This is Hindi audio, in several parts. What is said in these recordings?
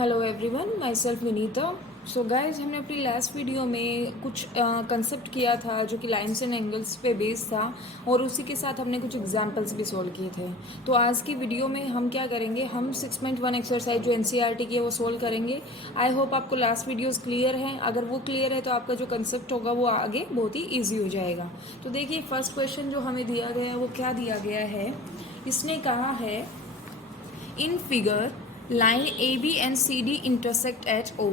Hello everyone, my self Vinita. So guys, हमने अपनी लास्ट वीडियो में कुछ कंसेप्ट किया था जो कि लाइन्स एंड एंगल्स पे बेस्ड था, और उसी के साथ हमने कुछ एग्जांपल्स भी सॉल्व किए थे। तो आज की वीडियो में हम क्या करेंगे, हम 6.1 एक्सरसाइज जो एनसीईआरटी की है वो सॉल्व करेंगे। आई होप आपको लास्ट वीडियोस क्लियर हैं। अगर वो क्लियर है तो आपका जो कंसेप्ट होगा वो आगे बहुत ही ईजी हो जाएगा। तो देखिए, फर्स्ट क्वेश्चन जो हमें दिया गया है वो क्या दिया गया है। इसने कहा है, in figure line A B and C D intersect at O.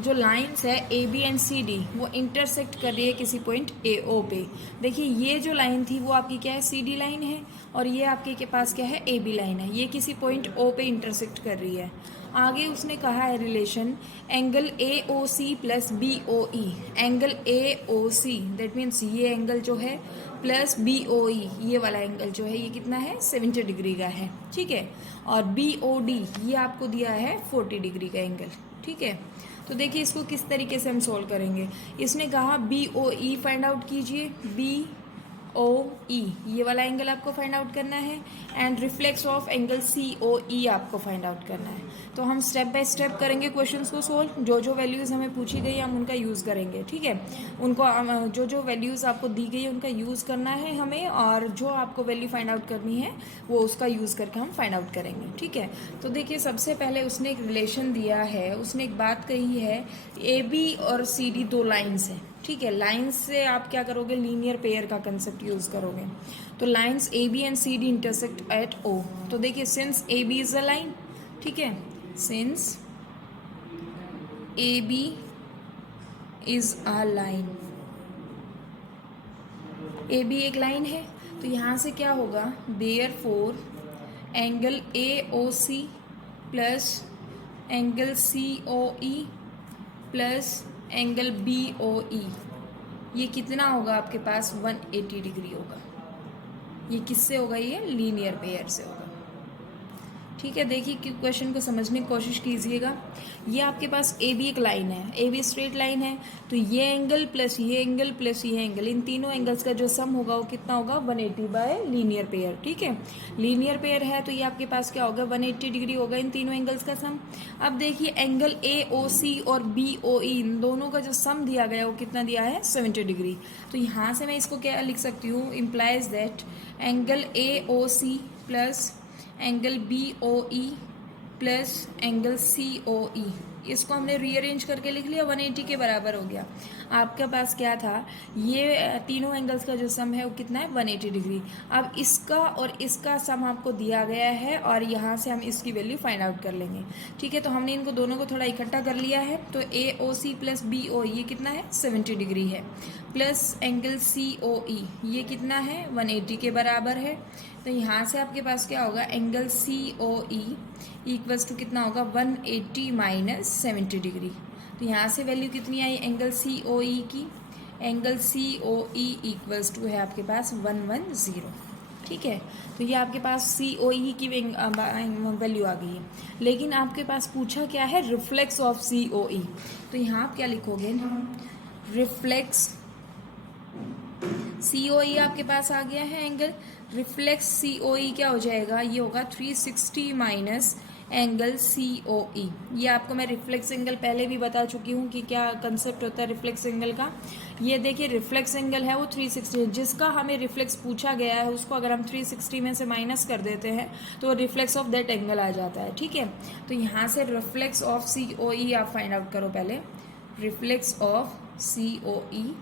जो लाइन्स है A B and C D वो इंटरसेक्ट कर रही है किसी पॉइंट ए ओ पे। देखिए, ये जो लाइन थी वो आपकी क्या है, सी डी लाइन है, और ये आपके के पास क्या है, ए बी लाइन है। ये किसी पॉइंट ओ पे इंटरसेक्ट कर रही है। आगे उसने कहा है relation angle A O C plus B O E. Angle A O C that means ये एंगल जो है प्लस बी ओ ई, ये वाला एंगल जो है ये कितना है, 70 डिग्री का है। ठीक है। और बी ओ डी ये आपको दिया है 40 डिग्री का एंगल। ठीक है। तो देखिए, इसको किस तरीके से हम सॉल्व करेंगे। इसने कहा B O E find out कीजिए। बी ओ ई ये वाला एंगल आपको फाइंड आउट करना है, and reflex of angle C O E आपको फाइंड आउट करना है। तो हम स्टेप बाय स्टेप करेंगे क्वेश्चंस को सोल्व। जो जो वैल्यूज़ हमें पूछी गई हम उनका यूज़ करेंगे। ठीक है। उनको जो जो वैल्यूज़ आपको दी गई है उनका यूज़ करना है हमें, और जो आपको वैल्यू फाइंड आउट करनी है वो उसका यूज़ करके हम फाइंड आउट करेंगे। ठीक है। तो देखिए, सबसे पहले उसने एक रिलेशन दिया है, उसने एक बात कही है, ए बी और सी डी दो लाइन्स हैं। ठीक है। लाइन्स से आप क्या करोगे, लीनियर पेयर का कंसेप्ट यूज़ करोगे। तो lines A B and C D intersect at O. तो देखिए, since A B is a line, ठीक है, since A B is a line, A B एक लाइन है, तो यहाँ से क्या होगा, therefore angle A O C plus angle C O E plus angle B O E, ये कितना होगा आपके पास, 180 डिग्री होगा। ये किससे होगा, ये लीनियर पेयर से होगा। ठीक है। देखिए कि क्वेश्चन को समझने की कोशिश कीजिएगा। ये आपके पास ए बी एक लाइन है, ए बी स्ट्रेट लाइन है, तो ये एंगल प्लस ये एंगल प्लस ये एंगल, इन तीनों एंगल्स का जो सम होगा वो कितना होगा, 180 बाय लीनियर पेयर। ठीक है। लीनियर पेयर है तो ये आपके पास क्या होगा, 180 डिग्री होगा इन तीनों एंगल्स का सम। अब देखिए, एंगल ए ओ सी और बी ओ ई इन दोनों का जो सम दिया गया है वो कितना दिया है, 70 डिग्री। तो यहाँ से मैं इसको क्या लिख सकती हूँ, implies that angle A O C plus angle B O E plus angle C O E, इसको हमने रीअरेंज करके लिख लिया, 180 के बराबर हो गया। आपके पास क्या था, ये तीनों एंगल्स का जो सम है वो कितना है, 180 डिग्री। अब इसका और इसका सम आपको दिया गया है, और यहाँ से हम इसकी वैल्यू फाइंड आउट कर लेंगे। ठीक है। तो हमने इनको दोनों को थोड़ा इकट्ठा कर लिया है। तो ए ओ सी प्लस बी ओ ये कितना है, 70 डिग्री है, plus angle C O E ये कितना है, 180 के बराबर है। तो यहाँ से आपके पास क्या होगा, angle C O E equals to कितना होगा, 180 माइनस 70 डिग्री। तो यहाँ से वैल्यू कितनी आई एंगल सी ओ ई की, angle C O E equals to है आपके पास 110। ठीक है। तो ये आपके पास सी ओ ई की वैल्यू आ गई है। लेकिन आपके पास पूछा क्या है, रिफ्लेक्स ऑफ सी ओ ई। तो यहाँ आप क्या लिखोगे, रिफ्लेक्स सी ओ ई आपके पास आ गया है एंगल, रिफ्लेक्स सी ओ ई क्या हो जाएगा, ये होगा 360 minus angle C O E. ये आपको मैं रिफ्लेक्स एंगल पहले भी बता चुकी हूँ कि क्या कंसेप्ट होता है रिफ्लेक्स एंगल का। ये देखिए, रिफ्लेक्स एंगल है वो 360 है, जिसका हमें रिफ्लेक्स पूछा गया है उसको अगर हम 360 में से माइनस कर देते हैं तो रिफ्लेक्स ऑफ दैट एंगल आ जाता है। ठीक है। तो यहाँ से रिफ्लेक्स ऑफ सी ओ ई आप फाइंड आउट करो पहले। Reflex of C O E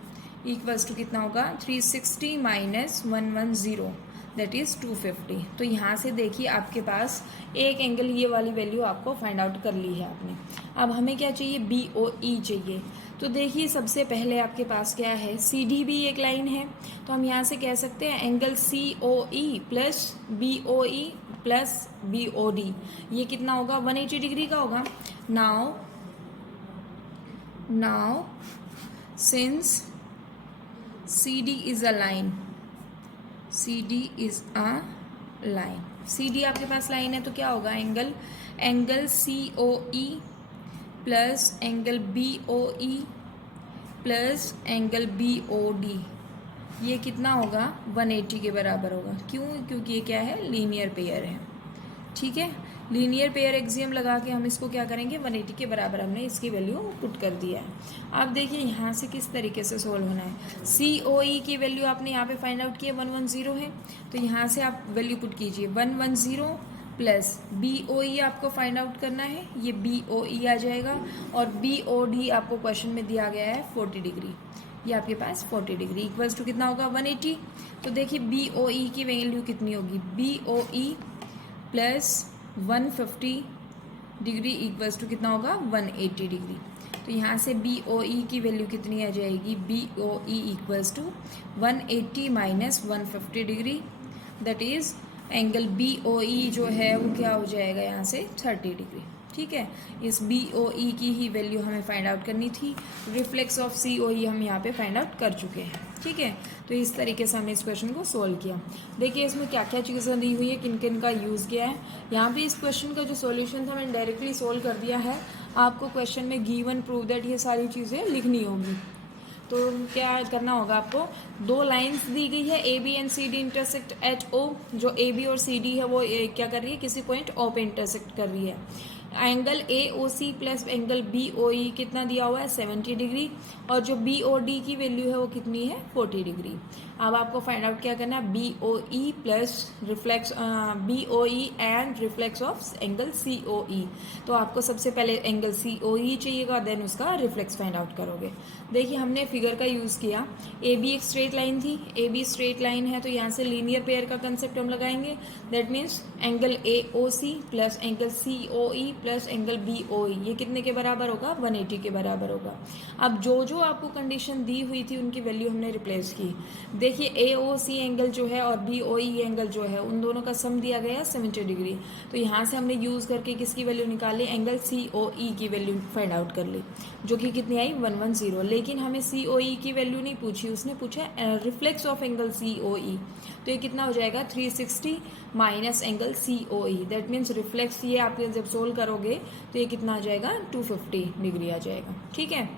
equals to कितना होगा, 360 माइनस 110 दैट इज़ 250। तो यहाँ से देखिए, आपके पास एक एंगल ये वाली वैल्यू आपको फाइंड आउट कर ली है आपने। अब हमें क्या चाहिए, बी ओ ई चाहिए। तो देखिए, सबसे पहले आपके पास क्या है, सी डी भी एक लाइन है, तो हम यहाँ से कह सकते हैं angle C O E plus B O E plus B O D, ये कितना होगा, 180 डिग्री का होगा। Now since CD is a line, CD is a line, CD आपके पास लाइन है तो क्या होगा, angle C O E plus angle B O E plus angle B O D, ये कितना होगा, 180 के बराबर होगा। क्यों, क्योंकि ये क्या है, लीनियर पेयर है। ठीक है। लीनियर पेयर एक्सियम लगा के हम इसको क्या करेंगे, 180 के बराबर हमने इसकी वैल्यू पुट कर दिया है। अब देखिए यहाँ से किस तरीके से सोल्व होना है। COE की वैल्यू आपने यहाँ पे फाइंड आउट की है, 110 है, तो यहाँ से आप वैल्यू पुट कीजिए 110 प्लस BOE आपको फाइंड आउट करना है, ये BOE आ जाएगा, और BOD आपको क्वेश्चन में दिया गया है 40 डिग्री, ये आपके पास 40 डिग्री इक्वल्स टू कितना होगा 180। तो देखिए BOE की वैल्यू कितनी होगी, BOE plus 150 degree equals to कितना होगा 180 डिग्री। तो यहाँ से BOE की वैल्यू कितनी आ जाएगी, BOE equals to 180 minus 150 degree, that is angle BOE जो है वो क्या हो जाएगा यहाँ से 30 डिग्री। ठीक है, इस BOE की ही वैल्यू हमें फाइंड आउट करनी थी, रिफ्लेक्स ऑफ COE हम यहाँ पे फाइंड आउट कर चुके हैं। ठीक है, तो इस तरीके से हमने इस क्वेश्चन को सोल्व किया। देखिए इसमें क्या क्या चीज़ें दी हुई है, किन किन का यूज़ किया है। यहाँ पे इस क्वेश्चन का जो सॉल्यूशन था मैंने डायरेक्टली सोल्व कर दिया है। आपको क्वेश्चन में गिवन प्रूव दैट ये सारी चीज़ें लिखनी होगी। तो क्या करना होगा आपको, दो लाइंस दी गई है AB and CD intersect at O। जो AB और CD है वो क्या कर रही है, किसी पॉइंट O पे इंटरसेक्ट कर रही है। Angle AOC plus angle BOE कितना दिया हुआ है 70 डिग्री, और जो BOD की वैल्यू है वो कितनी है 40 डिग्री। अब आपको फाइंड आउट क्या करना है, BOE plus reflex BOE and reflex of angle COE। तो आपको सबसे पहले एंगल COE चाहिएगा, देन उसका रिफ्लेक्स फाइंड आउट करोगे। देखिए हमने फिगर का यूज़ किया, AB एक स्ट्रेट लाइन थी, AB स्ट्रेट लाइन है तो यहाँ से लीनियर पेयर का कंसेप्ट हम लगाएंगे। That means angle AOC plus angle COE plus angle BOE ये कितने के बराबर होगा, 180 के बराबर होगा। अब जो जो आपको कंडीशन दी हुई थी उनकी वैल्यू हमने रिप्लेस की। देखिए AOC एंगल जो है और BOE एंगल जो है उन दोनों का सम दिया गया है 70 डिग्री। तो यहाँ से हमने यूज़ करके किसकी वैल्यू निकाली, एंगल COE की वैल्यू फाइंड आउट कर ली, जो कि कितनी आई 110। लेकिन हमें COE की वैल्यू नहीं पूछी, उसने पूछा रिफ्लेक्स ऑफ एंगल COE। तो ये कितना हो जाएगा 360 minus angle COE, that means reflex ये आप जब सोल्व करोगे तो ये कितना आ जाएगा 250 डिग्री आ जाएगा। ठीक है,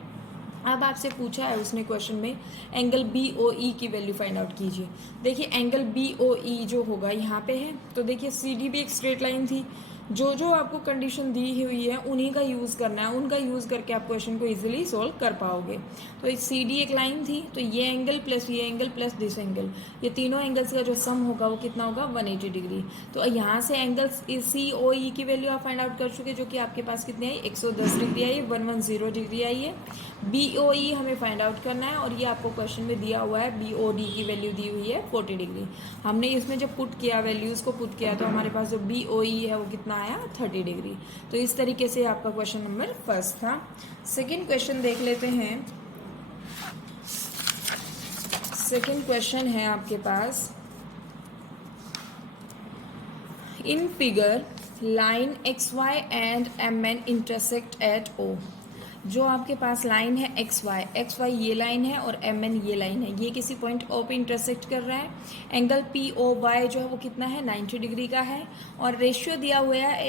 अब आपसे पूछा है उसने क्वेश्चन में एंगल BOE की वैल्यू फाइंड आउट कीजिए। देखिए एंगल BOE जो होगा यहाँ पे है, तो देखिए CD भी एक स्ट्रेट लाइन थी, जो जो आपको कंडीशन दी हुई है उन्हीं का यूज़ करना है, उनका यूज़ करके आप क्वेश्चन को इजीली सोल्व कर पाओगे। तो CD एक लाइन थी, तो ये एंगल प्लस दिस एंगल, ये तीनों एंगल्स का जो सम होगा वो कितना होगा 180 डिग्री। तो यहाँ से एंगल COE की वैल्यू आप फाइंड आउट कर चुके, जो कि आपके पास कितनी आई 110 डिग्री आई, 110 डिग्री आई है। BOE हमें फाइंड आउट करना है, और ये आपको क्वेश्चन में दिया हुआ है BOD की वैल्यू दी हुई है 40 डिग्री। हमने इसमें जब पुट किया, वैल्यूज़ को पुट किया, तो हमारे पास जो BOE है वो कितना आया 30 डिग्री। तो इस तरीके से आपका क्वेश्चन नंबर फर्स्ट था। सेकंड क्वेश्चन देख लेते हैं। सेकंड क्वेश्चन है आपके पास, in figure line XY and MN intersect at O। जो आपके पास लाइन है XY ये लाइन है और MN ये लाइन है, ये किसी पॉइंट O पे इंटरसेक्ट कर रहा है। एंगल POY जो है वो कितना है 90 डिग्री का है, और रेशियो दिया हुआ है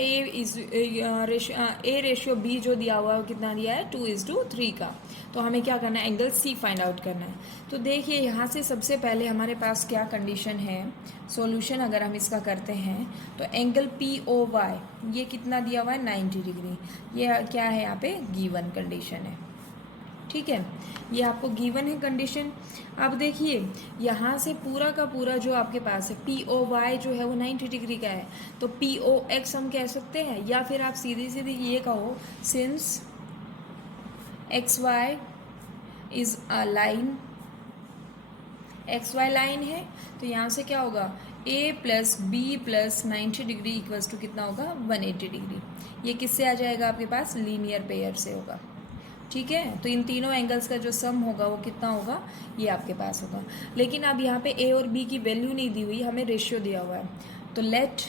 A रेशियो B जो दिया हुआ है वो कितना दिया है 2:3 का। तो हमें क्या करना है, एंगल C फाइंड आउट करना है। तो देखिए यहाँ से सबसे पहले हमारे पास क्या कंडीशन है, सॉल्यूशन अगर हम इसका करते हैं तो एंगल POY ये कितना दिया हुआ है 90 डिग्री, ये क्या है यहाँ पे गिवन कंडीशन है। ठीक है, ये आपको गिवन है कंडीशन। अब देखिए यहाँ से पूरा का पूरा जो आपके पास है POY जो है वो 90 डिग्री का है, तो POX हम कह सकते हैं, या फिर आप सीधी सीधी ये कहो since XY is a line, XY line है, तो यहाँ से क्या होगा A plus B plus 90 degree equals to कितना होगा 180 डिग्री। ये किससे आ जाएगा आपके पास, लीनियर पेयर से होगा। ठीक है, तो इन तीनों एंगल्स का जो सम होगा वो कितना होगा, ये आपके पास होगा। लेकिन अब यहाँ पे A और B की वैल्यू नहीं दी हुई, हमें रेशियो दिया हुआ है। तो लेट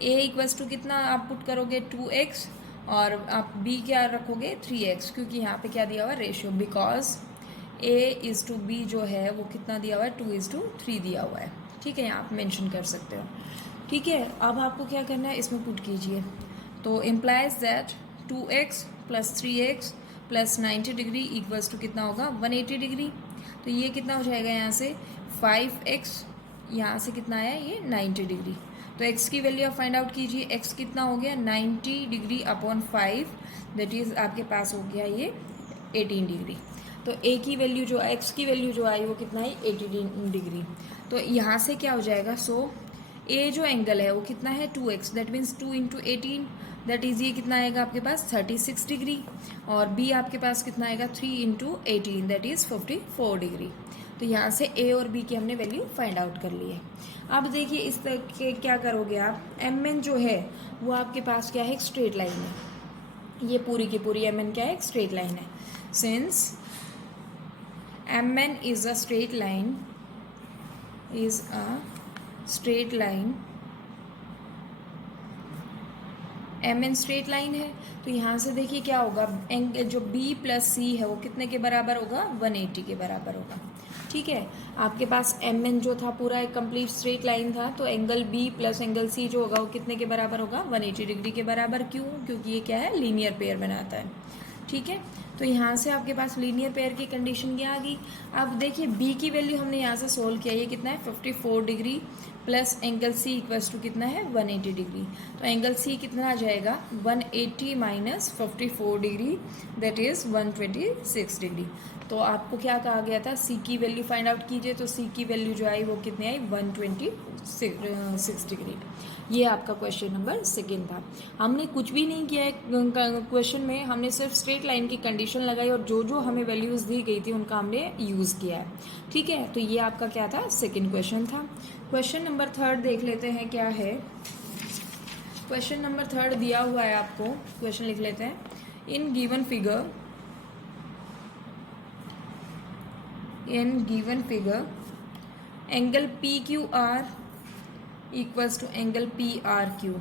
A इक्वल्स टू कितना आप पुट करोगे 2x, और आप B क्या रखोगे 3x, क्योंकि यहाँ पे क्या दिया हुआ है रेशियो, बिकॉज A:B जो है वो कितना दिया हुआ है 2:3 दिया हुआ है। ठीक है, यहाँ आप मेंशन कर सकते हो। ठीक है, अब आपको क्या करना है, इसमें पुट कीजिए। तो implies that 2x plus 3x plus 90 degree equals to कितना होगा 180 डिग्री। तो ये कितना हो जाएगा यहाँ से 5x, यहाँ से कितना आया ये 90 डिग्री। तो x की वैल्यू आप फाइंड आउट कीजिए। x कितना हो गया 90 डिग्री अपॉन 5, दैट इज़ आपके पास हो गया ये 18 डिग्री। तो a की वैल्यू जो x की वैल्यू जो आई वो कितना है 18 डिग्री। तो यहाँ से क्या हो जाएगा, सो a जो एंगल है वो कितना है 2x, that means 2 into 18, that is ये कितना आएगा आपके पास 36 डिग्री। और b आपके पास कितना आएगा 3 इंटू 18, दैट इज़ 54 डिग्री। तो यहाँ से a और b की हमने वैल्यू फाइंड आउट कर ली है। अब देखिए इस तरह के क्या करोगे आप, एम एन जो है वो आपके पास क्या है, एक स्ट्रेट लाइन है। ये पूरी की पूरी एम एन क्या है, एक स्ट्रेट लाइन है। Since M N is a straight line, is a straight line, M N straight line है, तो यहाँ से देखिए क्या होगा, एंगल जो बी प्लस सी है वो कितने के बराबर होगा 180 के बराबर होगा। ठीक है, आपके पास एम एन जो था पूरा एक कंप्लीट स्ट्रेट लाइन था, तो angle B plus angle C जो होगा वो कितने के बराबर होगा 180 डिग्री के बराबर। क्यों? क्योंकि ये क्या है, लीनियर पेयर बनाता है। ठीक है, तो यहाँ से आपके पास लीनियर पेयर की कंडीशन क्या आ गई। अब देखिए बी की वैल्यू हमने यहाँ से सोल्व किया, ये कितना है 54 degree plus angle C equals to कितना है 180 डिग्री। तो एंगल सी कितना आ जाएगा 180 minus 54 degree, that is 126 degree. तो आपको क्या कहा गया था, सी की वैल्यू फाइंड आउट कीजिए। तो सी की वैल्यू जो आई वो कितनी आई 126 डिग्री। ये आपका क्वेश्चन नंबर 2 था। हमने कुछ भी नहीं किया है क्वेश्चन में, हमने सिर्फ स्ट्रेट लाइन की कंडीशन लगाई और जो जो हमें वैल्यूज़ दी गई थी उनका हमने यूज़ किया है। ठीक है, तो ये आपका क्या था, 2nd क्वेश्चन था। क्वेश्चन नंबर 3 देख लेते हैं क्या है। क्वेश्चन नंबर 3 दिया हुआ है आपको, क्वेश्चन लिख लेते हैं। In given figure angle P Q R equals to angle P R Q.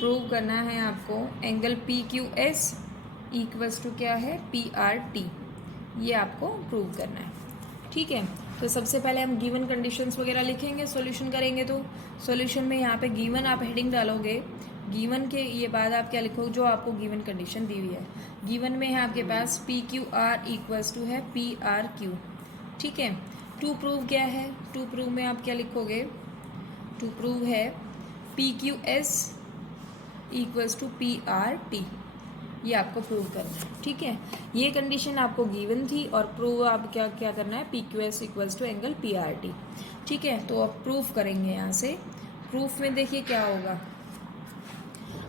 Prove करना है आपको angle P Q S equals to क्या है पी आर टी, ये आपको प्रूव करना है। ठीक है, तो सबसे पहले हम गिवन कंडीशंस वगैरह लिखेंगे, सॉल्यूशन करेंगे। तो सॉल्यूशन में यहाँ पे गिवन आप हेडिंग डालोगे, गिवन के ये बाद आप क्या लिखोगे, जो आपको गिवन कंडीशन दी हुई है। गिवन में है आपके पास P Q R equals to है पी आर क्यू। ठीक है, टू प्रूव क्या है, टू प्रूव में आप क्या लिखोगे, टू प्रूव है P Q S equals to P R T, ये आपको प्रूव करना है। ठीक है, ये कंडीशन आपको गिवन थी और प्रूव आप क्या क्या करना है, P Q S equals to angle P R T. ठीक है, तो आप प्रूफ करेंगे यहाँ से। प्रूफ में देखिए क्या होगा,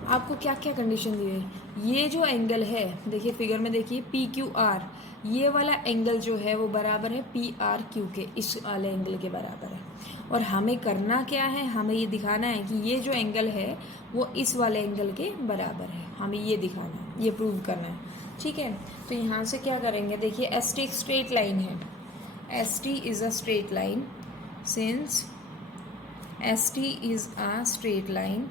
आपको क्या क्या कंडीशन दी है। ये जो एंगल है देखिए फिगर में देखिए पी क्यू आर, ये वाला एंगल जो है वो बराबर है पी आर क्यू के, इस वाले एंगल के बराबर है। और हमें करना क्या है, हमें ये दिखाना है कि ये जो एंगल है वो इस वाले एंगल के बराबर है, हमें ये दिखाना है, ये प्रूव करना है। ठीक है, तो यहाँ से क्या करेंगे, देखिए एस टी एक स्ट्रेट लाइन है, S T is a straight line, since S T is a straight line.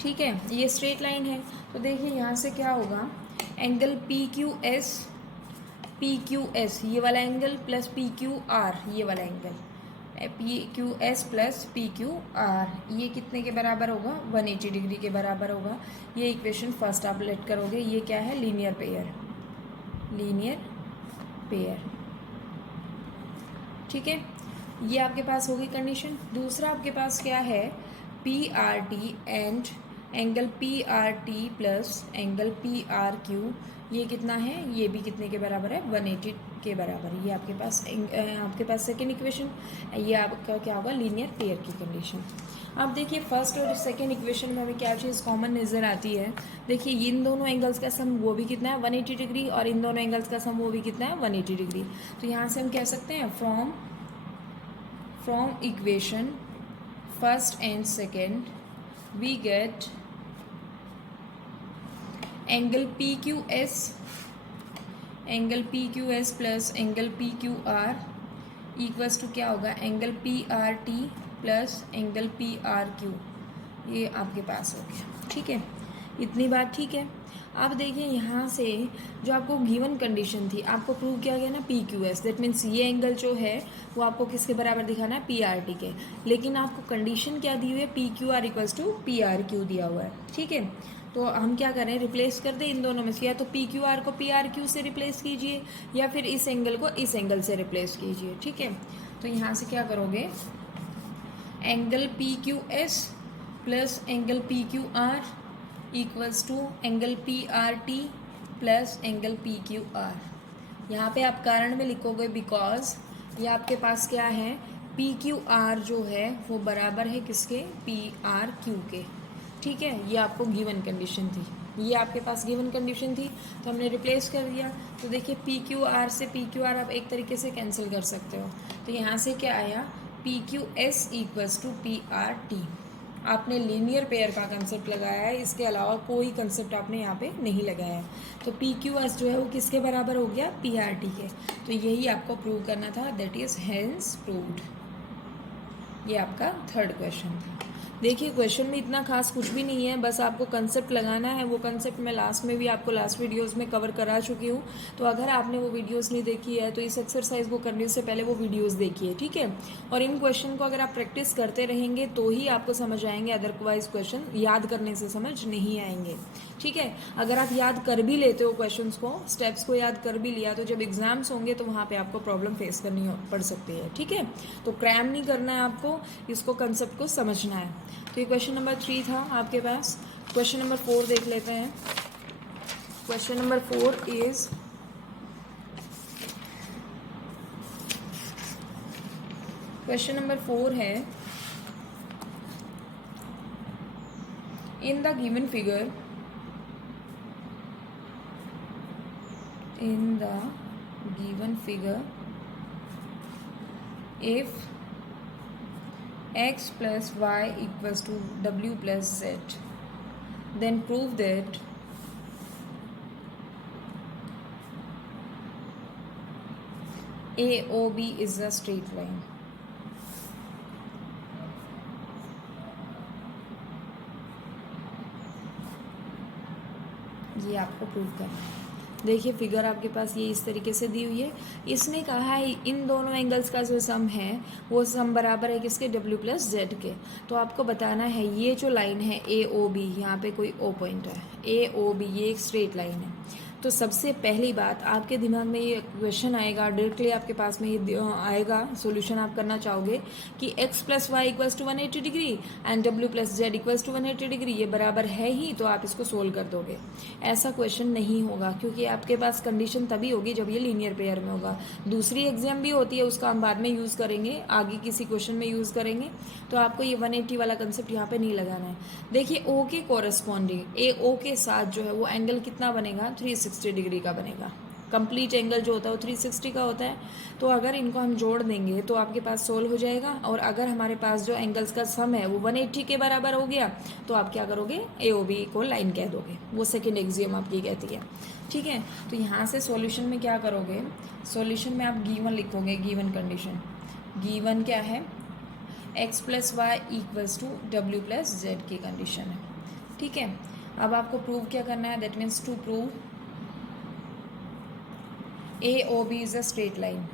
ठीक है, ये स्ट्रेट लाइन है, तो देखिए यहाँ से क्या होगा, एंगल पी क्यू एस ये वाला angle plus P Q are ये वाला angle, P Q S plus P Q are, ये कितने के बराबर होगा 180 डिग्री के बराबर होगा। ये इक्वेशन फर्स्ट आप लेट करोगे, ये क्या है लीनियर पेयर। ठीक है, ये आपके पास होगी कंडीशन। दूसरा आपके पास क्या है, P R T and angle P R T plus angle P R Q, ये कितना है, ये भी कितने के बराबर है 180 के बराबर। ये आपके पास सेकेंड इक्वेशन, ये आपका क्या होगा लीनियर पेयर की कंडीशन। अब देखिए फर्स्ट और सेकेंड इक्वेशन में हमें क्या चीज़ कॉमन नज़र आती है। देखिए इन दोनों एंगल्स का सम वो भी कितना है 180 डिग्री, और इन दोनों एंगल्स का सम वो भी कितना है 180 डिग्री। तो यहाँ से हम कह सकते हैं from equation first and second we get angle PQS plus angle PQR equals to क्या होगा angle PRT plus angle PRQ, ये आपके पास हो गया। ठीक है, इतनी बात ठीक है। अब देखिए यहाँ से जो आपको गिवन कंडीशन थी, आपको प्रूव किया गया ना P Q S, that means ये एंगल जो है वो आपको किसके बराबर दिखाना है पी आर टी के, लेकिन आपको कंडीशन क्या दी हुई है P Q R equals to P R Q दिया हुआ है। ठीक है, तो हम क्या करें, रिप्लेस कर दें इन दोनों में से, या तो पी क्यू आर को पी आर क्यू से रिप्लेस कीजिए या फिर इस एंगल को इस एंगल से रिप्लेस कीजिए। ठीक है, तो यहाँ से क्या करोगे, angle P Q S plus angle P Q R equals to angle P R T plus angle P Q R. यहाँ पे आप कारण में लिखोगे बिकॉज ये आपके पास क्या है, पी क्यू आर जो है वो बराबर है किसके, पी आर क्यू के। ठीक है, ये आपको गिवन कंडीशन थी, ये आपके पास गिवन कंडीशन थी, तो हमने रिप्लेस कर दिया। तो देखिए पी क्यू आर से पी क्यू आर आप एक तरीके से कैंसिल कर सकते हो। तो यहाँ से क्या आया, P Q S equals to P R T. आपने लीनियर पेयर का कंसेप्ट लगाया है, इसके अलावा कोई कंसेप्ट आपने यहाँ पे नहीं लगाया है। तो पी क्यू एस जो है वो किसके बराबर हो गया, पी आर टी के। तो यही आपको प्रूव करना था, दैट इज हेंस प्रूव्ड। ये आपका थर्ड क्वेश्चन था। देखिए क्वेश्चन में इतना खास कुछ भी नहीं है, बस आपको कंसेप्ट लगाना है। वो कंसेप्ट मैं लास्ट में भी आपको लास्ट वीडियोस में कवर करा चुकी हूँ, तो अगर आपने वो वीडियोस नहीं देखी है तो इस एक्सरसाइज को करने से पहले वो वीडियोस देखिए। ठीक है, और इन क्वेश्चन को अगर आप प्रैक्टिस करते रहेंगे तो ही आपको समझ आएंगे, अदरवाइज क्वेश्चन याद करने से समझ नहीं आएंगे। ठीक है, अगर आप याद कर भी लेते हो क्वेश्चंस को, स्टेप्स को याद कर भी लिया, तो जब एग्जाम्स होंगे तो वहाँ पे आपको प्रॉब्लम फेस करनी पड़ सकती है। ठीक है, तो क्रैम नहीं करना है आपको, इसको कंसेप्ट को समझना है। तो ये क्वेश्चन नंबर 3 था आपके पास। क्वेश्चन नंबर 4 देख लेते हैं। Question number 4 is, question number 4 है, in the given figure, in the given figure if x plus y equals to w plus z, then prove that AOB is a straight line. ये आपको प्रूव करना है। देखिए फिगर आपके पास ये इस तरीके से दी हुई है। इसने कहा है इन दोनों एंगल्स का जो सम है वो सम बराबर है किसके, W प्लस जेड के। तो आपको बताना है ये जो लाइन है AOB, यहाँ पे कोई O पॉइंट है, AOB ये एक स्ट्रेट लाइन है। तो सबसे पहली बात आपके दिमाग में ये क्वेश्चन आएगा, डायरेक्टली आपके पास में ये आएगा, सॉल्यूशन आप करना चाहोगे कि x plus Y equals to 180 degree and w plus Z equals to 180 degree, ये बराबर है ही, तो आप इसको सोल्व कर दोगे। ऐसा क्वेश्चन नहीं होगा, क्योंकि आपके पास कंडीशन तभी होगी जब ये लीनियर पेयर में होगा। दूसरी एग्जाम भी होती है, उसका हम बाद में यूज़ करेंगे, आगे किसी क्वेश्चन में यूज़ करेंगे। तो आपको ये 180 वाला कंसेप्ट यहाँ पे नहीं लगाना है। देखिए ओ के कॉरेस्पॉन्डिंग AO के साथ जो है वो एंगल कितना बनेगा, 360 डिग्री का बनेगा। कंप्लीट एंगल जो होता है वो 360 का होता है। तो अगर इनको हम जोड़ देंगे तो आपके पास सोल्व हो जाएगा। और अगर हमारे पास जो एंगल्स का सम है वो 180 के बराबर हो गया, तो आप क्या करोगे, AOB को लाइन कह दोगे। वो सेकेंड एक्सियम आपकी कहती है। ठीक है, तो यहाँ से सॉल्यूशन में क्या करोगे, सॉल्यूशन में आप गिवन लिखोगे, गिवन कंडीशन, गिवन क्या है, x plus Y equals to W plus Z की कंडीशन है। ठीक है, अब आपको प्रूव क्या करना है, that means to prove AOB is a straight line.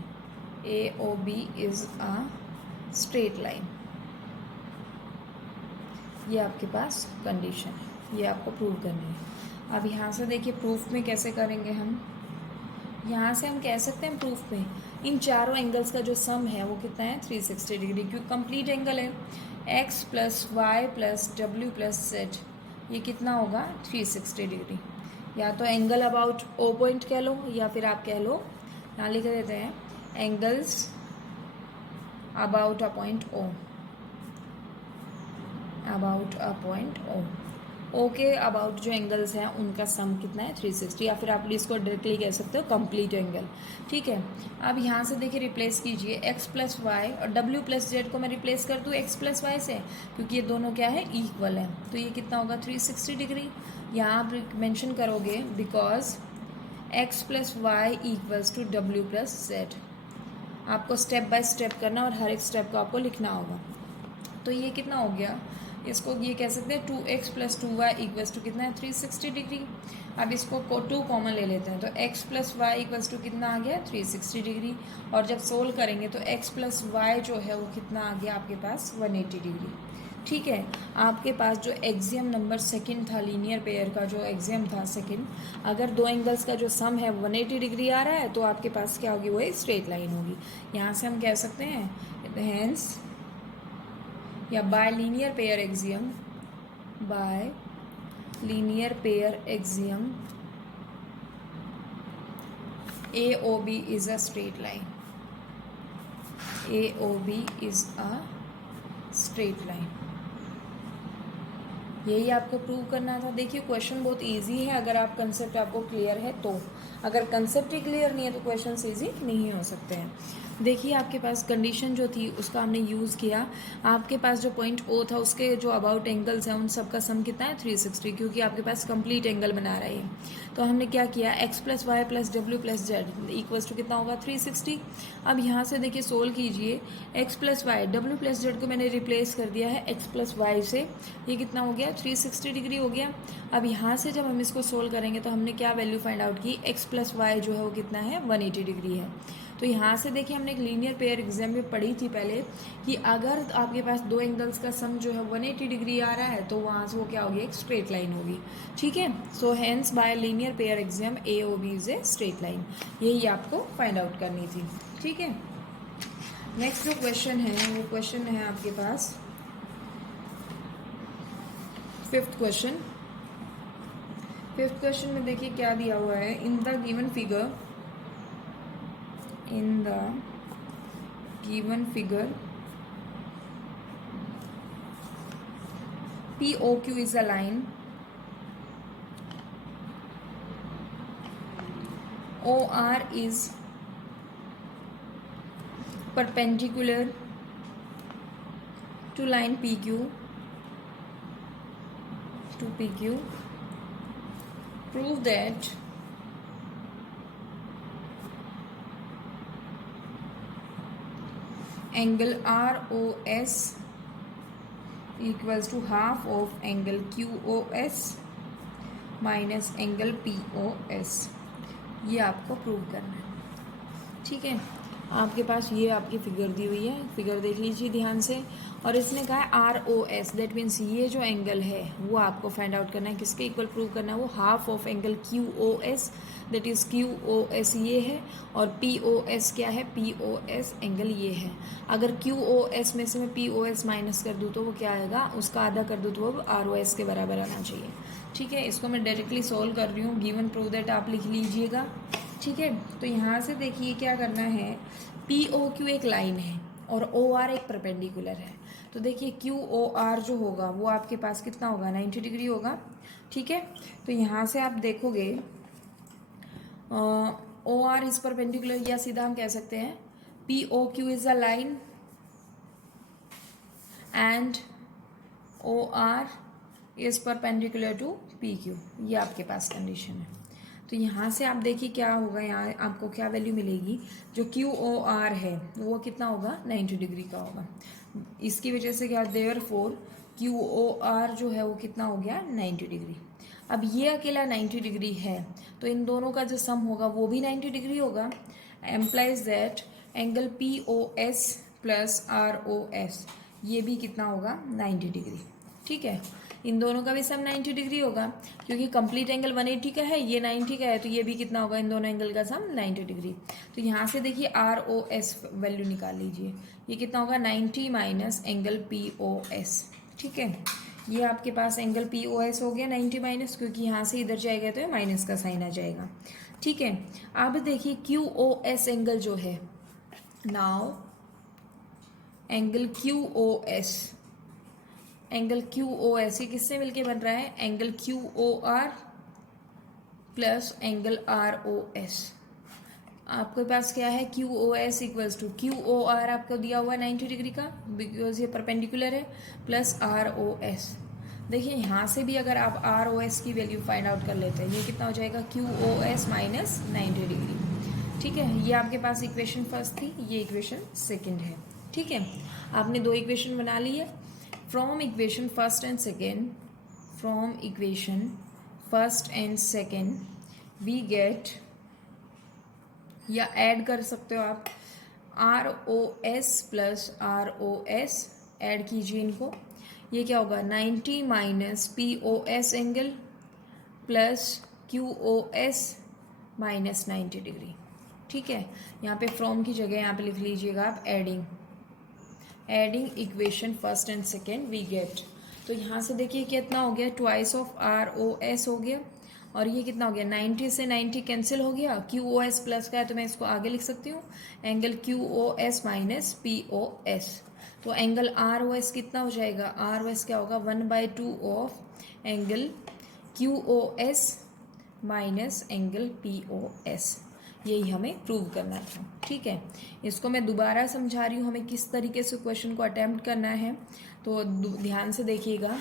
AOB is a straight line. ये आपके पास कंडीशन है, ये आपको प्रूव करनी है। अब यहाँ से देखिए प्रूफ में कैसे करेंगे हम, यहाँ से हम कह सकते हैं प्रूफ में इन चारों एंगल्स का जो सम है वो कितना है, 360 डिग्री, क्योंकि कंप्लीट एंगल है। x plus Y plus W plus Z, ये कितना होगा, 360 डिग्री। या तो एंगल अबाउट O पॉइंट कह लो, या फिर आप कह लो, यहाँ लिख देते हैं angles about a point O, about a point O के अबाउट जो एंगल्स हैं उनका सम कितना है, 360, या फिर आप इसको डायरेक्टली कह सकते हो कंप्लीट एंगल। ठीक है, अब यहाँ से देखिए रिप्लेस कीजिए x प्लस वाई और W प्लस जेड को मैं रिप्लेस कर दूँ x प्लस वाई से, क्योंकि ये दोनों क्या है, इक्वल है। तो ये कितना होगा, 360 डिग्री। यहाँ आप मेंशन करोगे because x plus Y equals to W plus Z. आपको स्टेप बाय स्टेप करना और हर एक स्टेप को आपको लिखना होगा। तो ये कितना हो गया, इसको ये कह सकते हैं 2x plus 2y equals to कितना है, 360 डिग्री। अब इसको 2 कॉमन ले लेते हैं, तो x plus Y equals to कितना आ गया, 360 डिग्री। और जब सोल्व करेंगे तो x प्लस वाई जो है वो कितना आ गया आपके पास, 180 डिग्री। ठीक है। आपके पास जो एक्सियम नंबर सेकंड था लीनियर पेयर का, जो एक्सियम था सेकंड, अगर दो एंगल्स का जो सम है 180 डिग्री आ रहा है तो आपके पास क्या होगी, वो एक स्ट्रेट लाइन होगी। यहाँ से हम कह सकते हैं हेंस, या bye linear pair axiom, bye linear pair axiom AOB is a straight line. AOB is a straight line. यही आपको प्रूव करना था। देखिए क्वेश्चन बहुत इजी है अगर आप कंसेप्ट आपको क्लियर है तो, अगर कंसेप्ट ही क्लियर नहीं है तो क्वेश्चन इजी नहीं हो सकते हैं। देखिए आपके पास कंडीशन जो थी उसका हमने यूज़ किया। आपके पास जो पॉइंट ओ था उसके जो अबाउट एंगल्स हैं उन सब का सम कितना है 360, क्योंकि आपके पास कंप्लीट एंगल बना रहा है। तो हमने क्या किया, X plus Y plus W plus Z equals to कितना होगा 360। अब यहाँ से देखिए सोल्व कीजिए, X plus Y, W plus Z को मैंने रिप्लेस कर दिया है एक्स प्लस वाई से, ये कितना हो गया 360 डिग्री हो गया। अब यहाँ से जब हम इसको सोल्व करेंगे तो हमने क्या वैल्यू फाइंड आउट की, एक्स प्लस वाई जो है वो कितना है 180 डिग्री है। तो यहाँ से देखिए हमने एक लीनियर पेयर एग्जाम में पढ़ी थी पहले कि अगर आपके पास दो एंगल्स का सम जो है 180 डिग्री आ रहा है तो वहाँ से वो क्या होगी, एक स्ट्रेट लाइन होगी। ठीक है, so hence bye linear pair exam AOB is a straight line, यही आपको फाइंड आउट करनी थी। ठीक है, नेक्स्ट जो क्वेश्चन है वो क्वेश्चन है आपके पास फिफ्थ क्वेश्चन। फिफ्थ क्वेश्चन में देखिए क्या दिया हुआ है, in the given figure, in the given figure POQ is a line, OR is perpendicular to line PQ, to PQ. Prove that angle ROS equals to half of angle QOS minus angle POS, ये आपको प्रूव करना है। ठीक है, आपके पास ये आपकी फिगर दी हुई है, फिगर देख लीजिए ध्यान से, और इसने कहा है ROS, दैट मीन्स ये जो एंगल है वो आपको फाइंड आउट करना है, किसके इक्वल प्रूव करना है, वो half of angle QOS, that is QOS ये है, और POS क्या है, POS एंगल ये है। अगर QOS में से मैं POS माइनस कर दूँ तो वो क्या आएगा, उसका आधा कर दूँ तो वो ROS के बराबर आना चाहिए। ठीक है, इसको मैं डायरेक्टली सोल्व कर रही हूँ, गिवन प्रूव दैट आप लिख लीजिएगा। ठीक है, तो यहाँ से देखिए क्या करना है, POQ एक लाइन है और OR एक परपेंडिकुलर है। तो देखिए QOR जो होगा वो आपके पास कितना होगा, 90 डिग्री होगा। ठीक है, तो यहाँ से आप देखोगे OR इज परपेंडिकुलर, या सीधा हम कह सकते हैं POQ is a line and OR is perpendicular to PQ, ये आपके पास कंडीशन है। तो यहाँ से आप देखिए क्या होगा, यहाँ आपको क्या वैल्यू मिलेगी, जो QOR है वो कितना होगा 90 डिग्री का होगा। इसकी वजह से क्या, देयरफॉर QOR जो है वो कितना हो गया 90 डिग्री। अब ये अकेला 90 डिग्री है तो इन दोनों का जो सम होगा वो भी 90 डिग्री होगा। Implies that angle POS plus ROS ये भी कितना होगा 90 डिग्री। ठीक है, इन दोनों का भी सम 90 डिग्री होगा, क्योंकि कंप्लीट एंगल 180 का है, ये 90 का है, तो ये भी कितना होगा, इन दोनों एंगल का सम 90 डिग्री। तो यहाँ से देखिए ROS वैल्यू निकाल लीजिए, ये कितना होगा 90 माइनस एंगल POS। ठीक है, ये आपके पास एंगल POS हो गया 90 माइनस, क्योंकि यहाँ से इधर जाएगा तो माइनस का साइन आ जाएगा। ठीक है, अब देखिए QOS एंगल जो है, नाउ एंगल QOS ये किससे मिलके बन रहा है, angle QOR plus angle ROS। आपके पास क्या है, QOS इक्वल्स टू QOR आपको दिया हुआ 90 डिग्री का, बिकॉज ये परपेंडिकुलर है, प्लस ROS। देखिए यहाँ से भी अगर आप ROS की वैल्यू फाइंड आउट कर लेते हैं, ये कितना हो जाएगा QOS माइनस 90 डिग्री। ठीक है, ये आपके पास इक्वेशन फर्स्ट थी, ये इक्वेशन सेकंड है। ठीक है, आपने दो इक्वेशन बना ली है। From equation first and second we get, या ऐड कर सकते हो आप, ROS प्लस ROS ऐड कीजिए इनको, ये क्या होगा 90 minus POS angle plus QOS minus 90 degree. ठीक है, यहाँ पे फ्रॉम की जगह यहाँ पे लिख लीजिएगा आप adding equation first and second we get. तो यहाँ से देखिए कितना हो गया, ट्वाइस ऑफ ROS हो गया, और ये कितना हो गया 90 से 90 कैंसिल हो गया, QOS प्लस का है तो मैं इसको आगे लिख सकती हूँ एंगल QOS माइनस POS। तो एंगल ROS कितना हो जाएगा, ROS क्या होगा 1/2 of angle QOS minus angle POS। यही हमें प्रूव करना था। ठीक है, इसको मैं दोबारा समझा रही हूँ हमें किस तरीके से क्वेश्चन को अटेम्प्ट करना है, तो ध्यान से देखिएगा।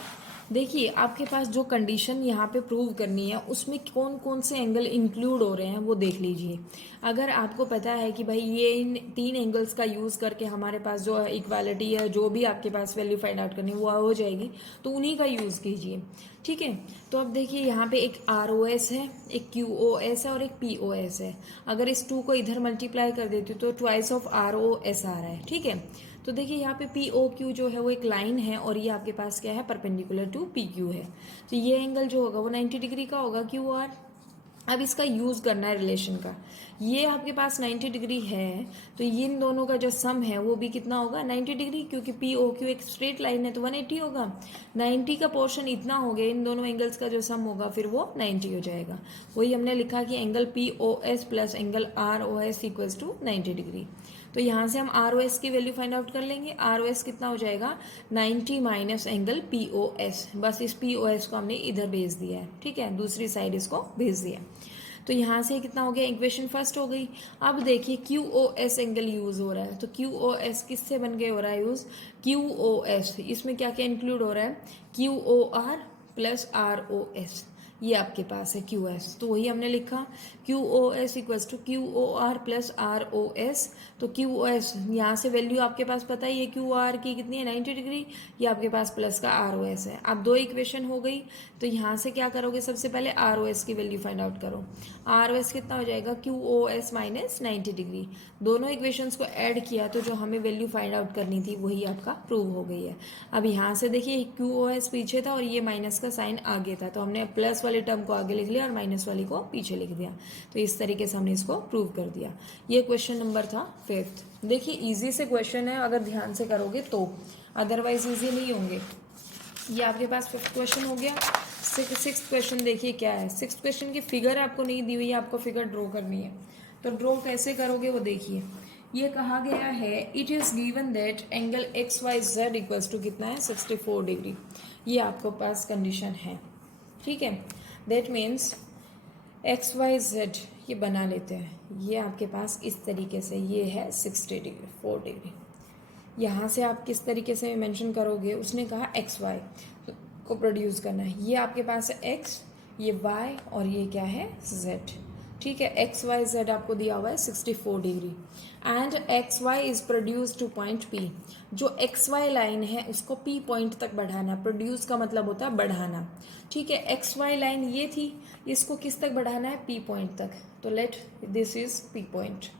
देखिए आपके पास जो कंडीशन यहाँ पे प्रूव करनी है उसमें कौन कौन से एंगल इंक्लूड हो रहे हैं वो देख लीजिए। अगर आपको पता है कि भाई ये इन 3 एंगल्स का यूज़ करके हमारे पास जो इक्वालिटी है, जो भी आपके पास वैल्यू फाइंड आउट करनी है वो हो जाएगी, तो उन्हीं का यूज़ कीजिए। ठीक है, तो अब देखिए यहाँ पे एक ROS है, एक QOS है और एक POS है। अगर इस 2 को इधर मल्टीप्लाई कर देती हूँ तो ट्वाइस ऑफ ROS आ रहा है। ठीक है, तो देखिए यहाँ पे POQ जो है वो एक लाइन है और ये आपके पास क्या है, परपेंडिकुलर टू PQ है। तो ये एंगल जो होगा वो 90 डिग्री का होगा QR। अब इसका यूज़ करना है रिलेशन का, ये आपके पास 90 डिग्री है तो इन दोनों का जो सम है वो भी कितना होगा 90 डिग्री, क्योंकि POQ एक स्ट्रेट लाइन है तो 180 होगा। 90 का पोर्शन इतना हो गया, इन दोनों एंगल्स का जो सम होगा फिर वो 90 हो जाएगा। वही हमने लिखा कि angle POS plus angle ROS equals to 90 degree. तो यहाँ से हम ROS की वैल्यू फाइंड आउट कर लेंगे। ROS कितना हो जाएगा 90 माइनस एंगल POS। बस इस POS को हमने इधर भेज दिया है। ठीक है, दूसरी साइड इसको भेज दिया। तो यहाँ से कितना हो गया, इक्वेशन फर्स्ट हो गई। अब देखिए QOS एंगल यूज़ हो रहा है, तो QOS किससे बन के हो रहा है यूज़, QOS इसमें क्या क्या इंक्लूड हो रहा है, QOR प्लस ROS, ये आपके पास है QS। तो वही हमने लिखा QOS equals to QOR plus ROS। तो QOS यहाँ से वैल्यू आपके पास पता ही है QR की कितनी है 90 डिग्री, ये आपके पास प्लस का ROS है। अब 2 इक्वेशन हो गई, तो यहाँ से क्या करोगे, सबसे पहले ROS की वैल्यू फाइंड आउट करो। ROS कितना हो जाएगा QOS माइनस 90 डिग्री। दोनों इक्वेशंस को ऐड किया तो जो हमें वैल्यू फाइंड आउट करनी थी वही आपका प्रूव हो गई है। अब यहाँ से देखिए QOS पीछे था और ये माइनस का साइन आगे था, तो हमने प्लस वाले टर्म को आगे लिख लिया और माइनस वाली को पीछे लिख दिया। तो इस तरीके से हमने इसको प्रूव कर दिया। ये क्वेश्चन नंबर था 5th। देखिए इजी से क्वेश्चन है अगर ध्यान से करोगे तो, अदरवाइज इजी नहीं होंगे। ये आपके पास 5th क्वेश्चन हो गया। 6th क्वेश्चन देखिए क्या है। 6th क्वेश्चन की फिगर आपको नहीं दी हुई है, आपको फिगर ड्रॉ करनी है। तो ड्रॉ कैसे करोगे वो देखिए। ये कहा गया है it is given that angle XYZ equals to कितना है 64 डिग्री। ये आपको पास कंडीशन है। ठीक है, दैट मीन्स XYZ ये बना लेते हैं। ये आपके पास इस तरीके से ये है 60 डिग्री 4 डिग्री। यहाँ से आप किस तरीके से मेंशन करोगे, उसने कहा XY को प्रोड्यूस करना है। ये आपके पास है X, ये Y और ये क्या है Z। ठीक है, XYZ आपको दिया हुआ है 64 degree and XY is produce two point P। जो XY लाइन है उसको P पॉइंट तक बढ़ाना। प्रोड्यूस का मतलब होता है बढ़ाना। ठीक है, XY लाइन ये थी, इसको किस तक बढ़ाना है P पॉइंट तक। तो let this is P point.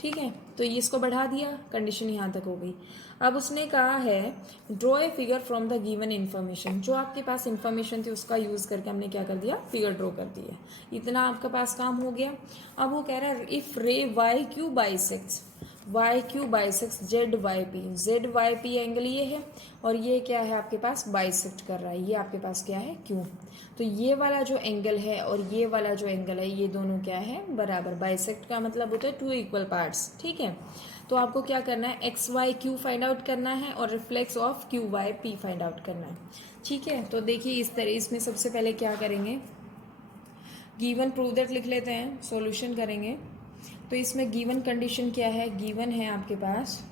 ठीक है, तो ये इसको बढ़ा दिया, कंडीशन यहाँ तक हो गई। अब उसने कहा है draw a figure from the given information. जो आपके पास इन्फॉर्मेशन थी उसका यूज़ करके हमने क्या कर दिया, फिगर ड्रॉ कर दिया। इतना आपके पास काम हो गया। अब वो कह रहा है इफ रे YQ bisects YQ bisects ZYP। ZYP angle ये है और ये क्या है आपके पास बाइसेक्ट कर रहा है, ये आपके पास क्या है Q। तो ये वाला जो एंगल है और ये वाला जो एंगल है ये दोनों क्या है बराबर। बाइसेक्ट का मतलब होता है 2 इक्वल पार्ट्स। ठीक है, तो आपको क्या करना है XYQ फाइंड आउट करना है और reflex of QYP find out करना है। ठीक है, तो देखिए इस तरह इसमें सबसे पहले क्या करेंगे, गिवन प्रूव दैट लिख लेते हैं, सॉल्यूशन करेंगे। तो इसमें गिवन कंडीशन क्या है, गिवन है आपके पास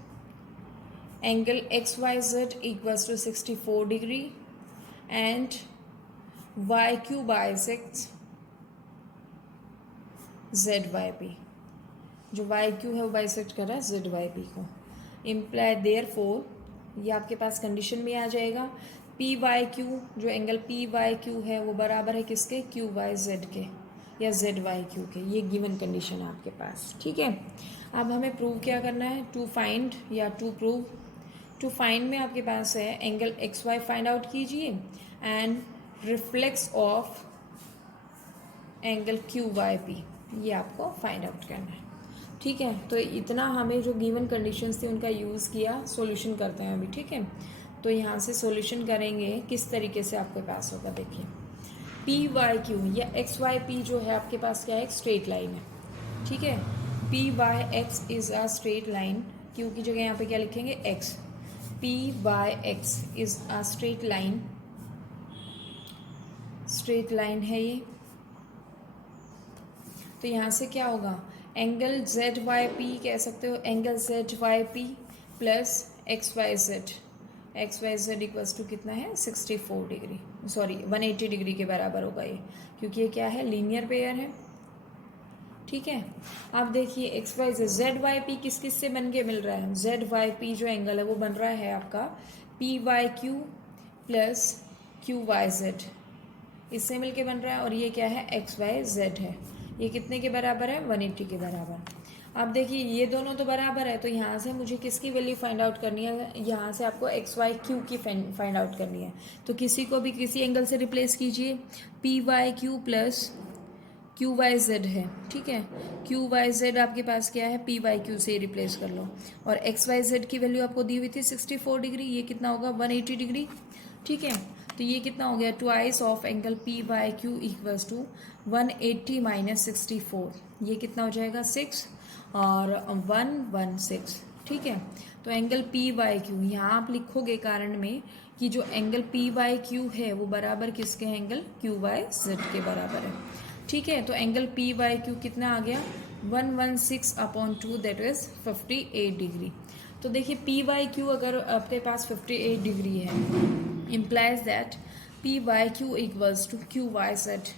angle XYZ equals to 64 degree and YQ bisects ZYP। जो YQ है वो बाइसेक्ट कर रहा है ZYP को। इम्प्लाई देयरफॉर ये आपके पास कंडीशन में आ जाएगा PYQ, जो एंगल PYQ है वो बराबर है किसके, QYZ के या ZYQ के। ये गिवन कंडीशन है आपके पास। ठीक है, अब हमें प्रूव क्या करना है, टू फाइंड या टू प्रूव टू फाइंड में आपके पास है angle X Y find out कीजिए and reflex of angle Q Y P, ये आपको फाइंड आउट करना है। ठीक है, तो इतना हमें जो गिवन कंडीशंस थी उनका यूज़ किया, सॉल्यूशन करते हैं अभी। ठीक है, तो यहाँ से सॉल्यूशन करेंगे किस तरीके से आपके पास होगा। देखिए पी वाई क्यू या एक्स वाई पी जो है आपके पास क्या है, एक स्ट्रेट लाइन है। ठीक है, P Y X is a straight line, Q की जगह यहाँ पे क्या लिखेंगे, X. P Y X is a straight line, straight line है ये। तो यहाँ से क्या होगा, एंगल जेड वाई पी कह सकते हो, angle Z Y P plus X Y Z, X Y Z equals to कितना है 64 डिग्री, सॉरी 180 डिग्री के बराबर होगा ये, क्योंकि ये क्या है, लीनियर पेयर है। ठीक है, अब देखिए X Y Z Y P किस किस से बन के मिल रहा है, जेड वाई पी जो एंगल है वो बन रहा है आपका P Y Q plus Q Y Z, इससे मिलके बन रहा है। और ये क्या है, एक्स वाई जेड है, ये कितने के बराबर है, 180 के बराबर। अब देखिए ये दोनों तो बराबर है, तो यहाँ से मुझे किसकी वैल्यू फाइंड आउट करनी है, यहाँ से आपको एक्स वाई क्यू की फाइंड आउट करनी है। तो किसी को भी किसी एंगल से रिप्लेस कीजिए, P Y Q plus Q Y Z है। ठीक है, क्यू वाई जेड आपके पास क्या है, पी वाई क्यू से रिप्लेस कर लो। और एक्स वाई जेड की वैल्यू आपको दी हुई थी 64 डिग्री, ये कितना होगा 180 डिग्री। ठीक है, तो ये कितना हो गया, twice of angle P Y Q equals to 180 minus 64, ये कितना हो जाएगा 6 और 116। ठीक है, तो एंगल पी वाई क्यू यहाँ आप लिखोगे कारण में कि जो एंगल पी वाई क्यू है वो बराबर किसके, एंगल क्यू वाई जेड के बराबर है। ठीक है, तो एंगल पी वाई क्यू कितना आ गया 116/2, दैट इज 58 डिग्री। तो देखिए पी वाई क्यू अगर आपके पास 58 डिग्री है, implies that P Y Q equals to Q Y Z,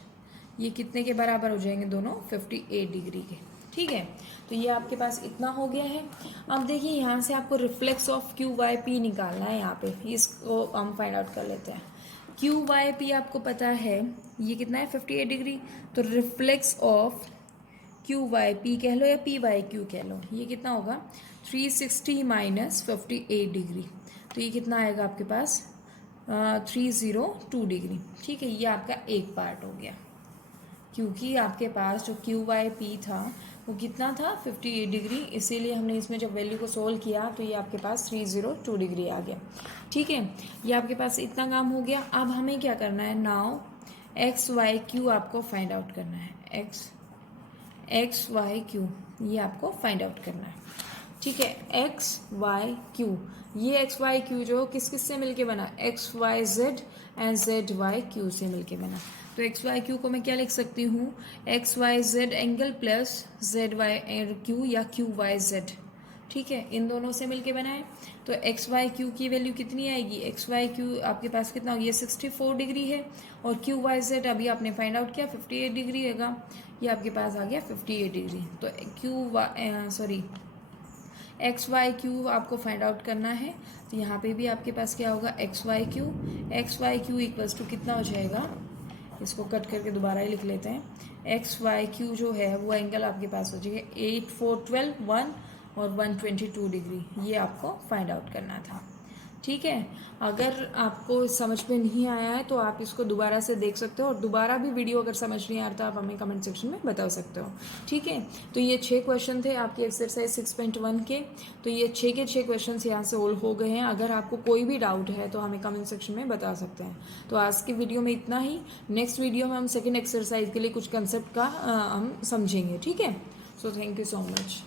ये कितने के बराबर हो जाएंगे दोनों, 58 डिग्री के। ठीक है, तो ये आपके पास इतना हो गया है। अब देखिए यहाँ से आपको reflex of Q Y P निकालना है, यहाँ पे इसको हम फाइंड आउट कर लेते हैं। क्यू वाई पी आपको पता है ये कितना है 58 डिग्री, तो reflex of Q Y P कह लो या पी वाई क्यू कह लो, ये कितना होगा 360 माइनस 58 डिग्री, तो ये कितना आएगा आपके पास 302 डिग्री। ठीक है, ये आपका एक पार्ट हो गया, क्योंकि आपके पास जो क्यू वाई पी था वो कितना था 58 डिग्री, इसीलिए हमने इसमें जब वैल्यू को सोल्व किया तो ये आपके पास 302 डिग्री आ गया। ठीक है, ये आपके पास इतना काम हो गया। अब हमें क्या करना है, नाउ एक्स वाई क्यू आपको फाइंड आउट करना है, एक्स वाई क्यू ये आपको फाइंड आउट करना है। ठीक है, एक्स वाई क्यू, ये एक्स वाई क्यू जो किस किस से मिलके बना, X Y Z and Z Y Q से मिलके बना। तो एक्स वाई क्यू को मैं क्या लिख सकती हूँ, X Y Z angle plus Z Y Q या क्यू वाई जेड। ठीक है, इन दोनों से मिलके बना है, तो एक्स वाई क्यू की वैल्यू कितनी आएगी, एक्स वाई क्यू आपके पास कितना होगा, ये 64 डिग्री है, और क्यू वाई जेड अभी आपने फाइंड आउट किया 58 डिग्री होगा, ये आपके पास आ गया 58 डिग्री। तो एक्स वाई क्यू आपको फाइंड आउट करना है, तो यहाँ पे भी आपके पास क्या होगा, X Y Q equals to कितना हो जाएगा, इसको कट करके दोबारा ही लिख लेते हैं, एक्स वाई क्यू जो है वो एंगल आपके पास हो जाएगा 8, 4, 12, 1 और 122 डिग्री, ये आपको फाइंड आउट करना था। ठीक है, अगर आपको समझ में नहीं आया है तो आप इसको दोबारा से देख सकते हो, और दोबारा भी वीडियो अगर समझ नहीं आ रहा तो आप हमें कमेंट सेक्शन में बता सकते हो। ठीक है, तो ये 6 क्वेश्चन थे आपके एक्सरसाइज 6.1 के, तो ये 6 के 6 क्वेश्चन यहाँ से सोल्व हो गए हैं। अगर आपको कोई भी डाउट है तो हमें कमेंट सेक्शन में बता सकते हैं। तो आज की वीडियो में इतना ही, नेक्स्ट वीडियो में हम सेकेंड एक्सरसाइज के लिए कुछ कंसेप्ट का हम समझेंगे। ठीक है, so thank you so much.